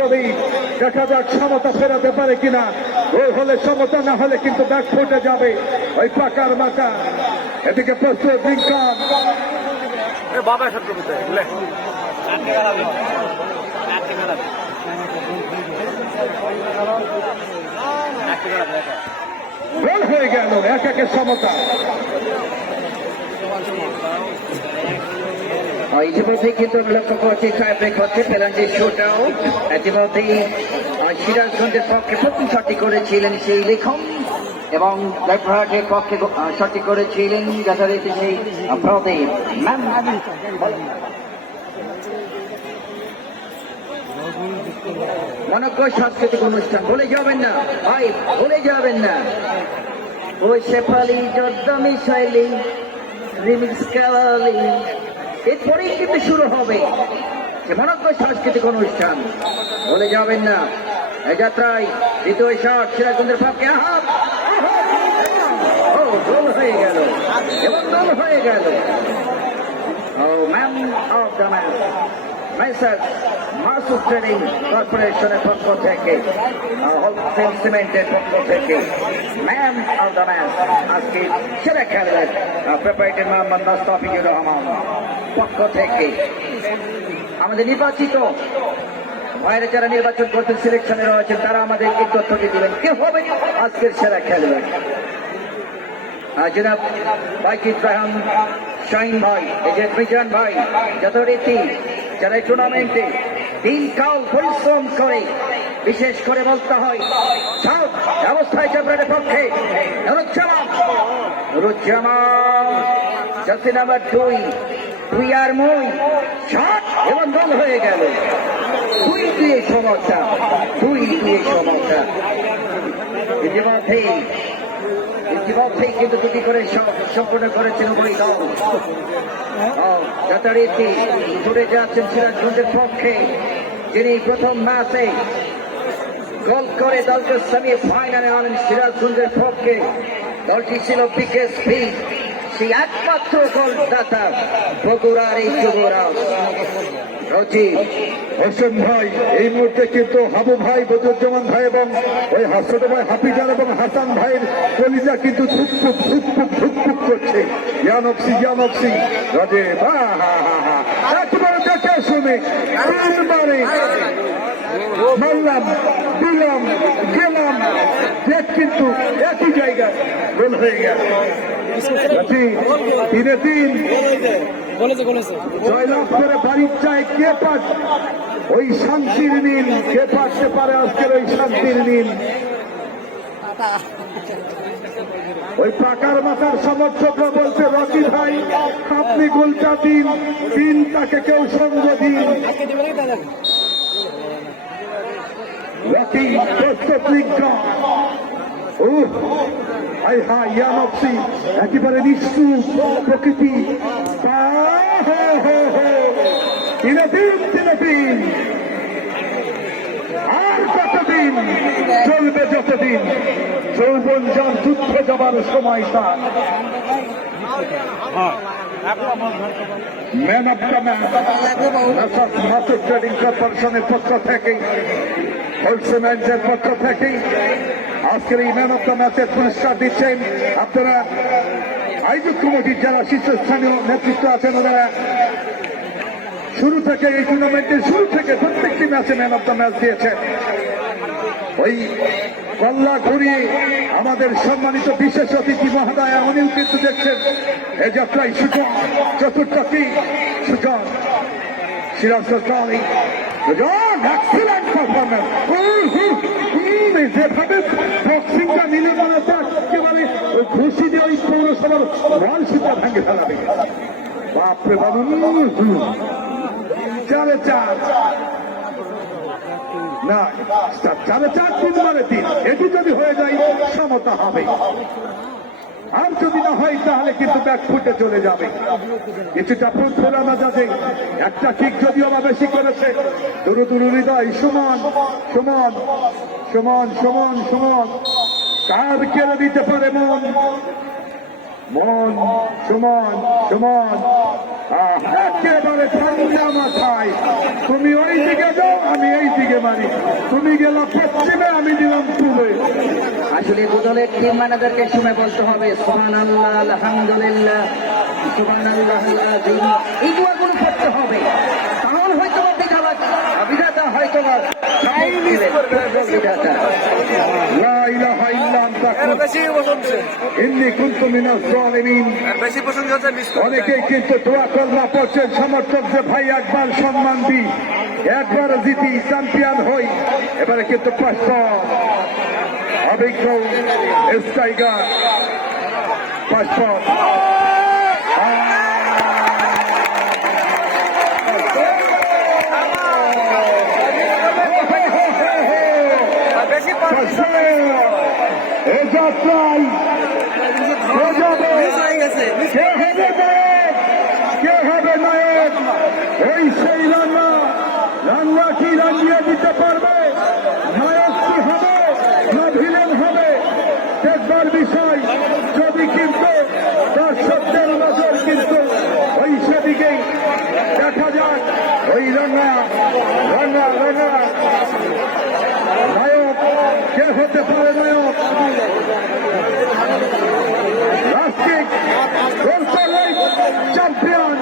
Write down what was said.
প্রদীপ দেখা যাক সমতা ফেরাতে পারে কিনা। গোল হলে সমতা না হলে কিন্তু ব্যাক ফুটে যাবে। ওই পাকার মাকা এদিকে প্রস্তুত বিজ্ঞান। বাবা গোল হয়ে গেল এক একের সমতা। ইতিমধ্যেই কিন্তু লক্ষ্য করছি টাই ব্রেক হচ্ছে, পেনাল্টি শুট আউট ইতিমধ্যেই সিরাজগঞ্জের পক্ষে প্রথম শটটি করেছিলেন সেই লেখন এবং জয়পুরহাটের পক্ষে শটটি করেছিলেন যথারীতি সেই প্রদীপ ম্যাম। মনজ্ঞ সাংস্কৃতিক অনুষ্ঠান, ভুলে যাবেন না, ভাই, ভুলে যাবেন না। ওই শেফালি জর্দামি শৈলী রিমিক্স কালালি এরপরেই কিন্তু শুরু হবে সে মনজ্ঞ সাংস্কৃতিক অনুষ্ঠান। বলে যাবেন না। এই যাত্রায় দ্বিতীয় শট, সিরাজগঞ্জের পক্ষে আহাত। গোল হয়ে হয়ে ও অফ দ্য কর্পোরেশনের থেকে অফ দ্য আজকে সেরা খেললেন প্রেপারেটর মোহাম্মদ মোস্তাফিজুর রহমান। পক্ষ থেকে আমাদের নির্বাচিত বাইরে যারা নির্বাচন করতে সিলেকশনে রয়েছেন, তারা আমাদের এই তথ্যটি দিবেন। কে হবে আজকের সেরা খেলোয়াড়? জনাব বাইক ইব্রাহিম শাহিন ভাই, এই যে মিজান ভাই, যথারীতি যারা এই টুর্নামেন্টে দিনকাল পরিশ্রম করে, বিশেষ করে বলতে হয়, সব ব্যবস্থায় চাপড়ের পক্ষে, নুরুজ্জামান। নুরুজ্জামান জার্সি নাম্বার দুই দুই আর মই শট এবং দল হয়ে গেল। তুই দুই সমস্যা তুই দুই সমস্যা। ইতিমধ্যেই ইতিমধ্যেই কিন্তু দুটি করে সম- সম্পূর্ণ করেছেন উভয় দল। যথারীতি ছুটে যাচ্ছেন সিরাজগঞ্জের পক্ষে, যিনি প্রথম ম্যাচে গোল করে দলকে সেমি ফাইনালে আনেন সিরাজগঞ্জের পক্ষে। দলটি ছিল বিকেএসপি। সেই একমাত্র গোলদাতা বগুড়ার এই যুবরাজ? হোসেন ভাই, এই মুহূর্তে কিন্তু হাবু ভাই, বদরুজ্জামান ভাই এবং ওই হাসত ভাই হাফিজান এবং হাসান ভাইয়ের কলিজা কিন্তু ধুকপুক ধুকপুক ধুকপুক করছে। ইয়ানক্সি ইয়ানক্সি রাজে হা হা হা হা। একবারে দেখে শুনে তিনবারে মারলাম দিলাম গেলাম দেখ কিন্তু একই জায়গায় গোল হয়ে গেল। তিনে জয়লাভ করে বাড়ির চায় কে পাঠ ওই শান্তির নীল কে পাঠতে পারে আজকের ওই শান্তির নীল ওই পাকার মাথার সমর্থকরা বলছে, রকি ভাই, আপনি গোলটা দিন। দিন তাকে কেউ সঙ্গ দিন। রকি প্রস্তুত লিঙ্কা উহ হাই হাই ইয়ানপসি একেবারে নিশ্চুপ প্রকৃতি আহ, হো, হো, হো। দিন তিনে দিন আর কতদিন চলবে যতদিন যৌবন যার যুদ্ধ যাবার সময় তার man of the Masud trading কর্পোরেশনের পক্ষ থেকে হোলসেমেন্টের পক্ষ থেকে আজকের এই ম্যান অফ দ্য ম্যাচের পুরস্কার দিচ্ছেন আপনারা আয়োজক কমিটির যারা শীর্ষস্থানীয় নেতৃত্ব আছেন ওনারা। শুরু থেকে এই টুর্নামেন্টের শুরু থেকে প্রত্যেকটি ম্যাচে ম্যান অফ দ্য ম্যাচ দিয়েছেন। ওই কল্লা ঘুরিয়ে আমাদের সম্মানিত বিশেষ অতিথি মহোদয় উনিও কিন্তু দেখছেন, এ যাত্রায় সুজন, চতুর্থ সুজন সিরাজ সুজন। এক্সিলেন্ট পারফরমেন্স যেভাবে বক্সিংটা মনে হচ্ছে একেবারে ওই দিয়ে ওই পৌরসভার সুতা ভাঙে ফেলাবে। বাপরে বাবু চার না, চারে, চার তিন বারে তিন। এটি যদি হয়ে যায়, সমতা হবে। আর যদি না হয় তাহলে কিন্তু ব্যাক ফুটে চলে যাবে। কিছুটা ফুট মেজাজে, একটা ঠিক যদিও বা বেশি করেছে। দুরু দুরু হৃদয়, সুমন সুমন সুমন সুমন সুমন। কার কেড়ে দিতে পারে মন? মন, সুমন সুমন। একেবারে ঠান্ডা মাথায়। তুমি ওই দিকে যাও, আমি এই মারি তুমি গেলা পশ্চিমে আমি দিলাম তুলে আসলে দুদলের টিম ম্যানেজারকে সময় বলতে হবে সোহান আল্লাহ আলহামদুলিল্লাহ সোহান আল্লাহ এই দোয়াগুলো করতে হবে। তাহলে হয়তো বা বিধাতা বিধাতা হয়তো কুনতু অনেকেই দোয়া কলমা পড়ছেন সমর্থক যে ভাই একবার সম্মান দিই। একবার জিতি চ্যাম্পিয়ন হই, এবারে কিন্তু পাঁচশো অভিজ্ঞ স্ট্রাইকার পাঁচশো যাত্রায় কে হবে নায়ক? এই সেই রান্না কি রান্নিয়ে দিতে পারবে? নায়ক কি হবে? না ভিলেন হবে? দেখবার বিষয়, যদি কিন্তু ওই সেদিকেই দেখা যাক। ওই রান্না রান্না রান্না নায়ক, কে হতে পারে নায়ক? রাষ্ট্রিক চ্যাম্পিয়ন।